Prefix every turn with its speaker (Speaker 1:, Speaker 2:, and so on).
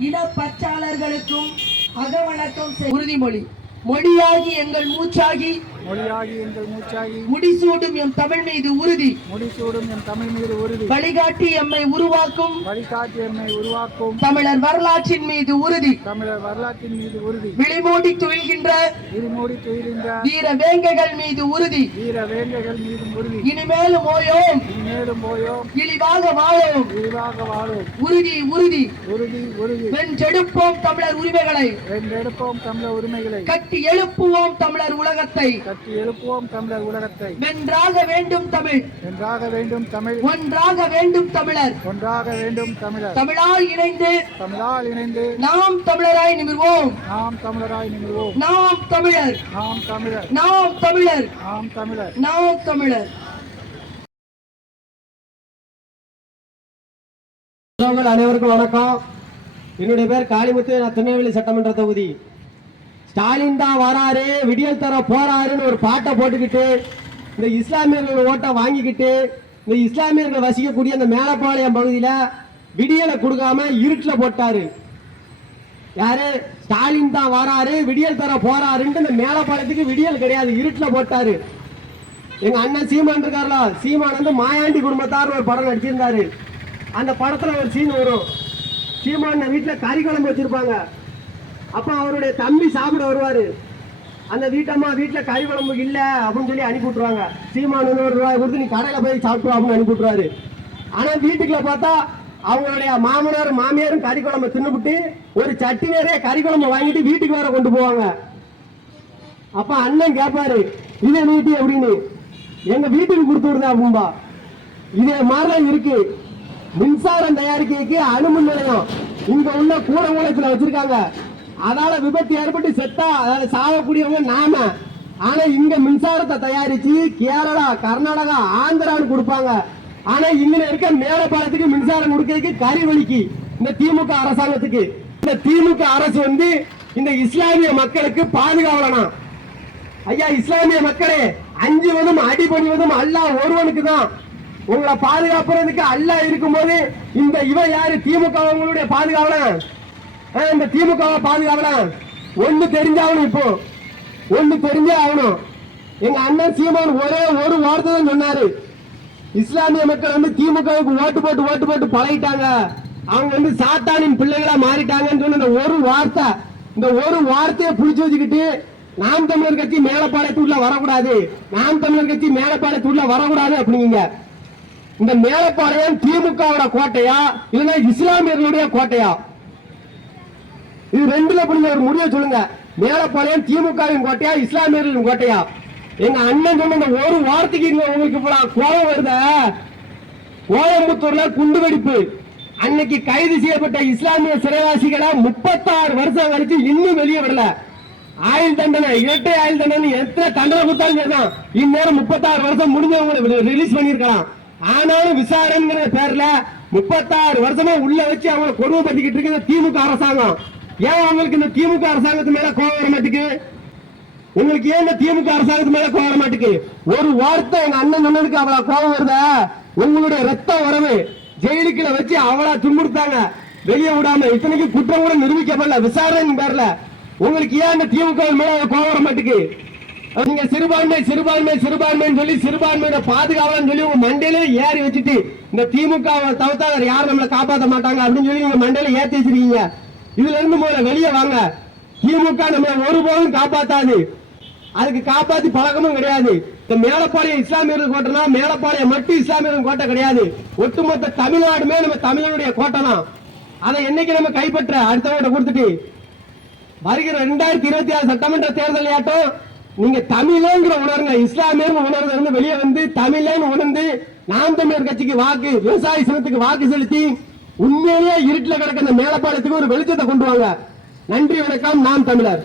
Speaker 1: இனப்பச்சாளர்களுக்கும் அகவணக்கம் உறுதிமொழி. மொழியாகி எங்கள் மூச்சாகி
Speaker 2: மொழியாகி எங்கள் மூச்சாகி
Speaker 1: முடிசூடும் எம் தமிழ் மீது உறுதி.
Speaker 2: முடிசூடும் என் தமிழ் மீது உறுதி.
Speaker 1: வழிகாட்டி எம்மை உருவாக்கும்.
Speaker 2: வழிகாட்டி எம்மை உருவாக்கும்.
Speaker 1: தமிழர் வரலாற்றின் மீது உறுதி.
Speaker 2: தமிழர் வரலாற்றின் மீது உறுதி.
Speaker 1: விழிமூடி துயில்கின்ற
Speaker 2: இருமூடி துயிலுங்க
Speaker 1: வீர வேங்கைகள் மீது உறுதி.
Speaker 2: வீர வேங்கைகள் மீதும் உறுதி.
Speaker 1: இனிமேலும் ஓயோம்.
Speaker 2: இனிமேலும் போயோம்
Speaker 1: இழிவாக வாழோம்.
Speaker 2: விரிவாக வாழும்.
Speaker 1: உறுதி உறுதி.
Speaker 2: உறுதி உறுதி.
Speaker 1: வென்றெடுப்போம் தமிழர் உரிமைகளை.
Speaker 2: வென்றெடுப்போம் தமிழர் உரிமைகளை.
Speaker 1: கட்டி எழுப்புவோம் தமிழர் உலகத்தை.
Speaker 2: கட்டி எழுப்புவோம் தமிழர் உலகத்தை.
Speaker 1: வென்றாக வேண்டும் தமிழ்.
Speaker 2: வென்றாக வேண்டும் தமிழ்.
Speaker 1: ஒன்றாக வேண்டும் தமிழர்.
Speaker 2: ஒன்றாக வேண்டும் தமிழர்.
Speaker 1: தமிழால் இணைந்து
Speaker 2: தமிழால் இணைந்து
Speaker 1: நாம் தமிழராய் நிமிர்வோம்.
Speaker 2: நாம் தமிழராய் நிமிர்வோம்.
Speaker 1: நாம் தமிழர்.
Speaker 2: நாம் தமிழர்.
Speaker 1: நாம் தமிழர்.
Speaker 2: நாம் தமிழர்.
Speaker 1: நாம் தமிழர்.
Speaker 3: அனைவருக்கும் வணக்கம். என்னுடைய பேர் காளிமுத்து. நான் திருநெல்வேலி சட்டமன்ற தொகுதி. ஸ்டாலின் தான் வராரு விடியல் தர போறாருன்னு ஒரு பாட்டை போட்டுக்கிட்டு இந்த இஸ்லாமியர்கள் ஓட்டை வாங்கிக்கிட்டு இந்த இஸ்லாமியர்கள் வசிக்கக்கூடிய அந்த மேலப்பாளையம் பகுதியில் விடியலை கொடுக்காம இருட்டில் போட்டாரு. யாரு? ஸ்டாலின் தான் வராரு விடியல் தர போறாருன்ட்டு இந்த மேலப்பாளையத்துக்கு விடியல் கிடையாது இருட்டில் போட்டாரு. எங்க அண்ணன் சீமான் இருக்கார்ல சீமான் வந்து மாயாண்டி குடும்பத்தார் ஒரு படம் நடிச்சிருந்தாரு. அந்த படத்துல ஒரு சீன் வரும். சீமான வீட்டில் கறி குழம்பு வச்சிருப்பாங்க. அப்போ அவருடைய தம்பி சாப்பிட வருவார். அந்த வீட்டம்மா வீட்டில் கறி குழம்பு இல்லை அப்படின்னு சொல்லி அனுப்பி விட்டுருவாங்க. சீமான் வந்து ஒரு ரூபாய் கொடுத்து நீ கடையில் போய் சாப்பிட்டு அப்படின்னு அனுப்பி விட்ருவாரு ஆனால் வீட்டுக்குள்ள பார்த்தா அவங்களுடைய மாமனார் மாமியாரும் கறி குழம்பு தின்னுபிட்டு ஒரு சட்டி நிறைய கறி குழம்பு வாங்கிட்டு வீட்டுக்கு வேற கொண்டு போவாங்க. அப்ப அண்ணன் கேட்பாரு இதே நீட்டி அப்படின்னு எங்க வீட்டுக்கு கொடுத்து விடுதா அப்படின்பா இதே மாதிரிதான் இருக்கு. மின்சாரம் தயாரிக்கிறதுக்கு அணுமின் நிலையம் இங்க உள்ள கூடங்குளத்துல வச்சிருக்காங்க. அதனால விபத்து ஏற்பட்டு செத்தா அதாவது சாகக்கூடியவங்க நாம. ஆனா இங்க மின்சாரத்தை தயாரிச்சு கேரளா கர்நாடகா ஆந்திரான்னு கொடுப்பாங்க. ஆனா இங்க இருக்க மேலப்பாலத்துக்கு மின்சாரம் கொடுக்கறதுக்கு கறி வலிக்கு இந்த திமுக அரசாங்கத்துக்கு. இந்த திமுக அரசு வந்து இந்த இஸ்லாமிய மக்களுக்கு பாதுகாவலனா. ஐயா இஸ்லாமிய மக்களே அஞ்சுவதும் அடிபணிவதும் அல்லாஹ் ஒருவனுக்கு தான். உங்களை பாதுகாப்புறதுக்கு அல்லாஹ் இருக்கும்போது இந்த இவன் யாரு? திமுக அவங்களுடைய பாதுகாவலன். இந்த திமுக பாதுகாக்கலாம் ஒண்ணு தெரிஞ்சாகணும் இப்போ. ஒண்ணு தெரிஞ்சே ஆகணும். எங்க அண்ணன் சீமான் ஒரே ஒரு வார்த்தை தான் சொன்னாரு. இஸ்லாமிய மக்கள் வந்து திமுகவுக்கு ஓட்டு போட்டு ஓட்டு போட்டு பழகிட்டாங்க. அவங்க வந்து சாத்தானின் பிள்ளைகளா மாறிட்டாங்கன்னு சொன்ன இந்த ஒரு வார்த்தை இந்த ஒரு வார்த்தையை புடிச்சு வச்சுக்கிட்டு நாம் தமிழர் கட்சி மேலப்பாளையத்துள்ள வரக்கூடாது. நாம் தமிழர் கட்சி மேலப்பாளையத்துள்ள வரக்கூடாது அப்படிங்க இந்த மேலப்பாளையம் திமுகவோட கோட்டையா? இல்லைன்னா இஸ்லாமியர்களுடைய கோட்டையா? இது ரெண்டுல புரிஞ்ச ஒரு முடிவை சொல்லுங்க. மேலப்பாளையம் திமுகவின் கோட்டையா இஸ்லாமியர்களின் கோட்டையா? எங்க அண்ணன் சொன்ன ஒரு வார்த்தைக்கு உங்களுக்கு இவ்வளவு கோபம் வருத? கோயம்புத்தூர்ல குண்டுவெடிப்பு. அன்னைக்கு கைது செய்யப்பட்ட இஸ்லாமிய சிறைவாசிகளை முப்பத்தாறு வருஷம் கழிச்சு இன்னும் வெளியே வரல. ஆயுள் தண்டனை இரட்டை ஆயுள் தண்டனை எத்தனை தண்டனை கொடுத்தாலும் சரிதான். இந்நேரம் முப்பத்தாறு வருஷம் முடிஞ்சவங்களை ரிலீஸ் பண்ணிருக்கலாம் ஆனாலும் விசாரணைங்கிற பேர்ல முப்பத்தாறு வருஷமா உள்ள வச்சு அவங்களை கொடுமைப்படுத்திக்கிட்டு இருக்கிற இந்த திமுக அரசாங்கம். ஏன் உங்களுக்கு இந்த திமுக அரசாங்கத்து மேல கோவம் வர மாட்டேங்குது? உங்களுக்கு ஏன் இந்த திமுக அரசாங்கத்து மேல கோவம் வர மாட்டேங்குது? ஒரு வார்த்தை எங்க அண்ணன் சொன்னதுக்கு அவ்வளவு கோவம் வருதா? உங்களுடைய ரத்த உறவு ஜெயிலுக்குள்ள வச்சு அவளா துன்புறுத்தாங்க வெளியே விடாம இத்தனைக்கு குற்றம் கூட நிரூபிக்கப்படல விசாரணை பேர்ல. உங்களுக்கு ஏன் இந்த திமுக மேல கோவம் வர மாட்டேங்குது? நீங்க சிறுபான்மை சிறுபான்மை சிறுபான்மைன்னு சொல்லி சிறுபான்மையோட பாதுகாவலன்னு சொல்லி உங்க மண்டையிலே ஏறி வச்சுட்டு இந்த திமுக தவிர்த்தா யாரும் நம்மளை காப்பாற்ற மாட்டாங்க அப்படின்னு சொல்லி நீங்க மண்டையில ஏத்தி வச்சிருக்கீங்க. இதுல இருந்து முதல்ல வெளியே வாங்க. திமுக நம்மளை ஒருபோதும் காப்பாத்தாது. அதுக்கு காப்பாத்தி பழக்கமும் கிடையாது. இந்த மேலப்பாளையம் இஸ்லாமியர்கள் கோட்டைனா மேலப்பாளையம் மட்டும் இஸ்லாமியர்கள் கோட்டை கிடையாது. ஒட்டுமொத்த தமிழ்நாடுமே நம்ம தமிழனுடைய கோட்டை தான் அதை என்னைக்கு நம்ம கைப்பற்ற? அடுத்தவங்க கொடுத்துட்டு. வருகிற ரெண்டாயிரத்தி இருபத்தி ஆறு சட்டமன்ற தேர்தல் ஆட்டம் நீங்க தமிழங்கிற உணருங்க இஸ்லாமியர் உணர்ந்து இருந்து வெளியே வந்து தமிழன் உணர்ந்து நாம் தமிழர் கட்சிக்கு வாக்கு விவசாய சினத்துக்கு வாக்கு செலுத்தி உண்மையிலேயே இருட்டில் கிடக்கிற மேலப்பாலத்துக்கு ஒரு வெளிச்சத்தை கொண்டு வாங்க. நன்றி வணக்கம். நாம் தமிழர்.